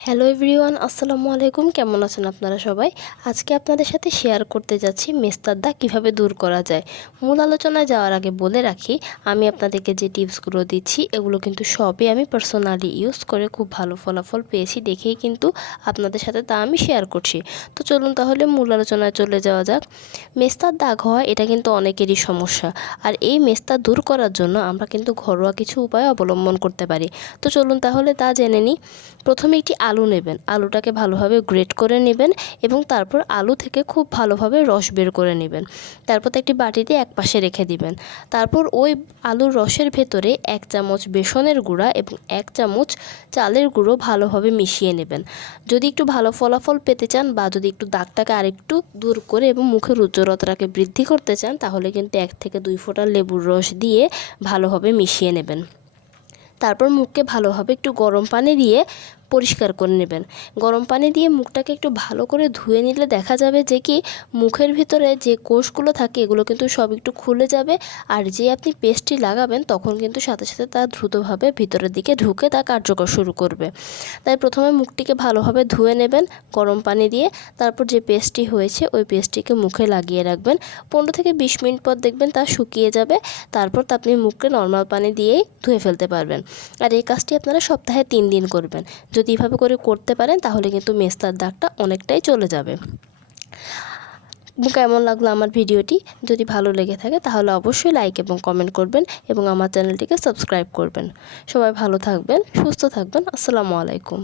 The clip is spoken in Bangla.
হ্যালো এভরিওয়ান, আসসালামু আলাইকুম। কেমন আছেন আপনারা সবাই? আজকে আপনাদের সাথে শেয়ার করতে যাচ্ছি মেস্তার দাগ কীভাবে দূর করা যায়। মূল আলোচনায় যাওয়ার আগে বলে রাখি, আমি আপনাদেরকে যে টিপসগুলো দিচ্ছি এগুলো কিন্তু সবই আমি পার্সোনালি ইউজ করে খুব ভালো ফলাফল পেয়েছি দেখেই কিন্তু আপনাদের সাথে তা আমি শেয়ার করছি। তো চলুন তাহলে মূল আলোচনায় চলে যাওয়া যাক। মেস্তার দাগ হওয়া এটা কিন্তু অনেকেরই সমস্যা, আর এই মেস্তা দূর করার জন্য আমরা কিন্তু ঘরোয়া কিছু উপায় অবলম্বন করতে পারি। তো চলুন তাহলে তা জেনে নিই। প্রথমে একটি আলু নেবেন, আলুটাকে ভালোভাবে গ্রেট করে নেবেন এবং তারপর আলু থেকে খুব ভালোভাবে রস বের করে নেবেন। তারপর একটি বাটিতে এক পাশে রেখে দিবেন। তারপর ওই আলুর রসের ভেতরে 1 চামচ বেসনের গুঁড়া এবং 1 চামচ চালের গুঁড়ো ভালোভাবে মিশিয়ে নেবেন। যদি একটু ভালো ফলাফল পেতে চান বা যদি একটু দাগটাকে আরেকটু দূর করে এবং মুখের উজ্জ্বলতাকে বৃদ্ধি করতে চান, তাহলে কিন্তু 1 থেকে 2 ফোঁটা লেবুর রস দিয়ে ভালোভাবে মিশিয়ে নেবেন। তারপর মুখকে ভালোভাবে একটু গরম পানি দিয়ে পরিষ্কার করে নেবেন। গরম পানি দিয়ে মুখটাকে একটু ভালো করে ধুয়ে নিলে দেখা যাবে যে কি মুখের ভিতরে যে কোষগুলো থাকে এগুলো কিন্তু সব একটু খুলে যাবে, আর যে আপনি পেস্টটি লাগাবেন তখন কিন্তু সাথে সাথে তা দ্রুতভাবে ভিতরের দিকে ঢুকে তা কার্যকর শুরু করবে। তাই প্রথমে মুখটিকে ভালোভাবে ধুয়ে নেবেন গরম পানি দিয়ে। তারপর যে পেস্টটি হয়েছে ওই পেস্টটিকে মুখে লাগিয়ে রাখবেন। 15 থেকে 20 মিনিট পর দেখবেন তা শুকিয়ে যাবে। তারপর তা আপনি মুখকে নর্মাল পানি দিয়েই ধুয়ে ফেলতে পারবেন। আর এই কাজটি আপনারা সপ্তাহে 3 দিন করবেন। যদি এভাবে করে করতে পারেন তাহলে কিন্তু মেস্তার দাগটা অনেকটাই চলে যাবে। কেমন লাগলো আমার ভিডিওটি? যদি ভালো লেগে থাকে তাহলে অবশ্যই লাইক এবং কমেন্ট করবেন এবং আমার চ্যানেলটিকে সাবস্ক্রাইব করবেন। সবাই ভালো থাকবেন, সুস্থ থাকবেন। আসসালামু আলাইকুম।